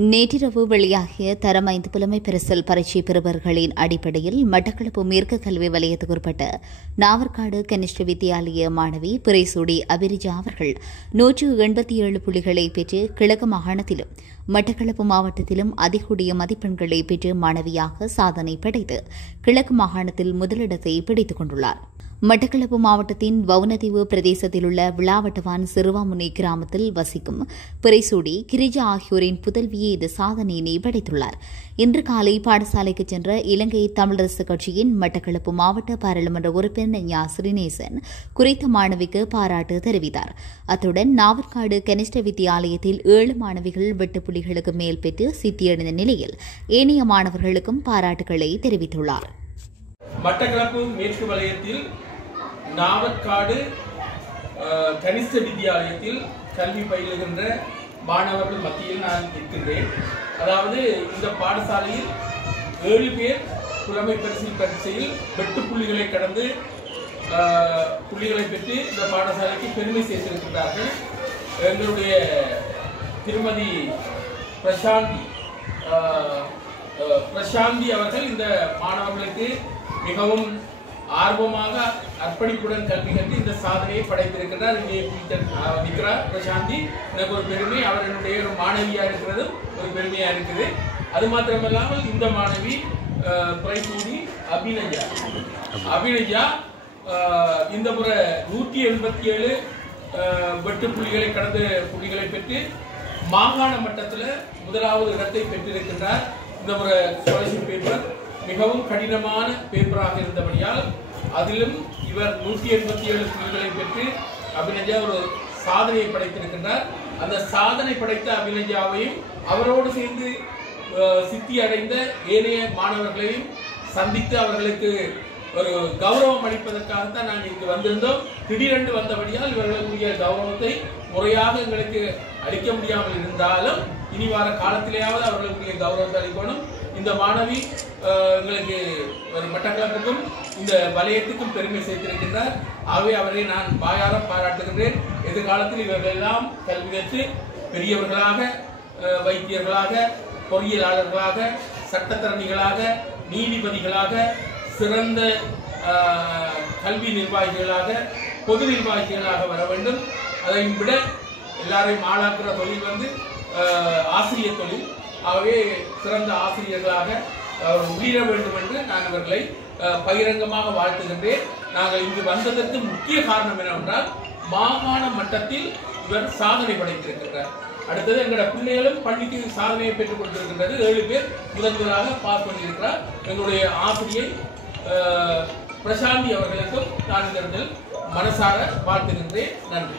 நேற்றிரவு வெளியாகிய தரம் 5 புலமை பரிசில் பரீட்சை பெறுபவர்களின் அடிப்படையில் மட்டக்களப்பு மேற்கு கல்வி வலயத்துக்குட்பட்ட நாவற்காடு கனிஷ்ட வித்தியாலய மாணவி பிறைசூடி அபிரிஜா அவர்கள் 187 புள்ளிகளை பெற்று கிழக்கு மாகாணத்திலும் மட்டக்களப்பு மாவட்டத்திலும் அதிகூடிய மதிப்பெண்களை பெற்று மாணவியாக சாதனை படைத்து கிழக்கு மாகாணத்தில் முதலிடத்தை பிடித்துக் கொண்டுள்ளார். மட்டக்களப்பு மாவட்டத்தின் வவுனதீவு பிரதேசத்தில் உள்ள விளாவட்டவான் சிறுவாமுனை கிராமத்தில் வசிக்கும் பிறைசூடி கிரிஜா ஆகியோரின் புதல்வியே இந்த சாதனையினை படைத்துள்ளார். இன்று காலை பாடசாலைக்கு சென்ற இலங்கை தமிழரசுக் கட்சியின் மட்டக்களப்பு மாவட்ட பாராளுமன்ற உறுப்பினர் ஞா ஸ்ரீநேசன் குறித்த மாணவிக்கு பாராட்டு தெரிவித்தார். அத்துடன் நாவற்காடு கனிஷ்ட வித்தியாலயத்தில் 7 மாணவிகள் 8 புள்ளிகளுக்கு மேல் பெற்று சித்தியடைந்த நிலையில் ஏனைய மாணவர்களுக்கும் பாராட்டுகளை தெரிவித்துள்ளார். மட்டக்களப்பு மேற்கு வலயத்தில் நாவற்காடு கனிஷ்ட வித்தியாலயத்தில் கல்வி பயிலுகின்ற மாணவர்கள் மத்தியில் நான் இருக்கின்றேன். அதாவது இந்த பாடசாலையில் 7 பேர் புலமை பரிசில் பரீட்சையில் 8 புள்ளிகளை கடந்து புள்ளிகளை பெற்று இந்த பாடசாலைக்கு பெருமை சேர்த்திருக்கிறார்கள். எங்களுடைய திருமதி பிரசாந்தி அவர்கள் இந்த மாணவர்களுக்கு மிகவும் ஆர்வமாக அர்ப்பணிப்புடன் கல்வி கற்று இந்த சாதனையை படைத்திருக்கிறார். இங்கே நிற்கிறார் பிரசாந்தி. எனக்கு ஒரு பெருமை, அவர் என்னுடைய ஒரு மாணவியா இருக்கிறது ஒரு பெருமையா இருக்குது. அது மாத்திரமல்லாமல் இந்த மாணவி பிறைசூடி அபிநயா இந்த முறை 187 8 புள்ளிகளை கடந்த புள்ளிகளை பெற்று மாகாண மட்டத்தில் முதலாவது இடத்தை பெற்றிருக்கின்றார். இந்த முறை ஸ்காலர்ஷிப் பேப்பர் மிகவும் கடினமான பேப்பராக இருந்தபடியால் அதிலும் இவர் 187 புள்ளிகளை பெற்று அபிநயா ஒரு சாதனையை படைத்திருக்கின்றார். அந்த சாதனை படைத்த அபிநயாவையும் அவரோடு சேர்ந்து சித்தி அடைந்த ஏனைய மாணவர்களையும் சந்தித்து அவர்களுக்கு ஒரு கௌரவம் அளிப்பதற்காகத்தான் நாங்கள் இங்கு வந்திருந்தோம். திடீரென்று வந்தபடியால் இவர்களுடைய கௌரவத்தை முறையாக எங்களுக்கு அளிக்க முடியாமல் இருந்தாலும் இனி வார காலத்திலேயாவது அவர்களுக்குரிய கௌரவத்தை அளிக்கணும். இந்த மாணவி எங்களுக்கு ஒரு மட்டக்களப்புக்கும் இந்த வலயத்துக்கும் பெருமை சேர்த்திருக்கின்றார். ஆகவே அவரை நான் வாயார பாராட்டுகின்றேன். எதிர்காலத்தில் இவர்கள் எல்லாம் கல்வி கற்று பெரியவர்களாக, வைத்தியர்களாக, பொறியியலாளர்களாக, சட்டத்தரணிகளாக, நீதிபதிகளாக, சிறந்த கல்வி நிர்வாகிகளாக, பொது நிர்வாகிகளாக வர வேண்டும். அதை விட எல்லாரையும் ஆளாக்குற தொழில் ஆசிரியர் தொழில். ஆகவே சிறந்த ஆசிரியர்களாக உயிர வேண்டும் என்று நான் இவர்களை பகிரங்கமாக வாழ்த்துகின்றேன். நாங்கள் இங்கு வந்ததற்கு முக்கிய காரணம் என்னவென்றால் மாகாண மட்டத்தில் இவர் சாதனை படைத்திருக்கின்றார். அடுத்தது எங்களோட பிள்ளைகளும் பள்ளிக்கு சாதனையை பெற்றுக் கொடுத்திருக்கின்றது. 7 பேர் முதலாக பாஸ் பண்ணியிருக்கிறார். எங்களுடைய ஆசிரியை பிரசாந்தி அவர்களுக்கும் நான் இந்த மனசார வாழ்த்துகின்றேன். நன்றி.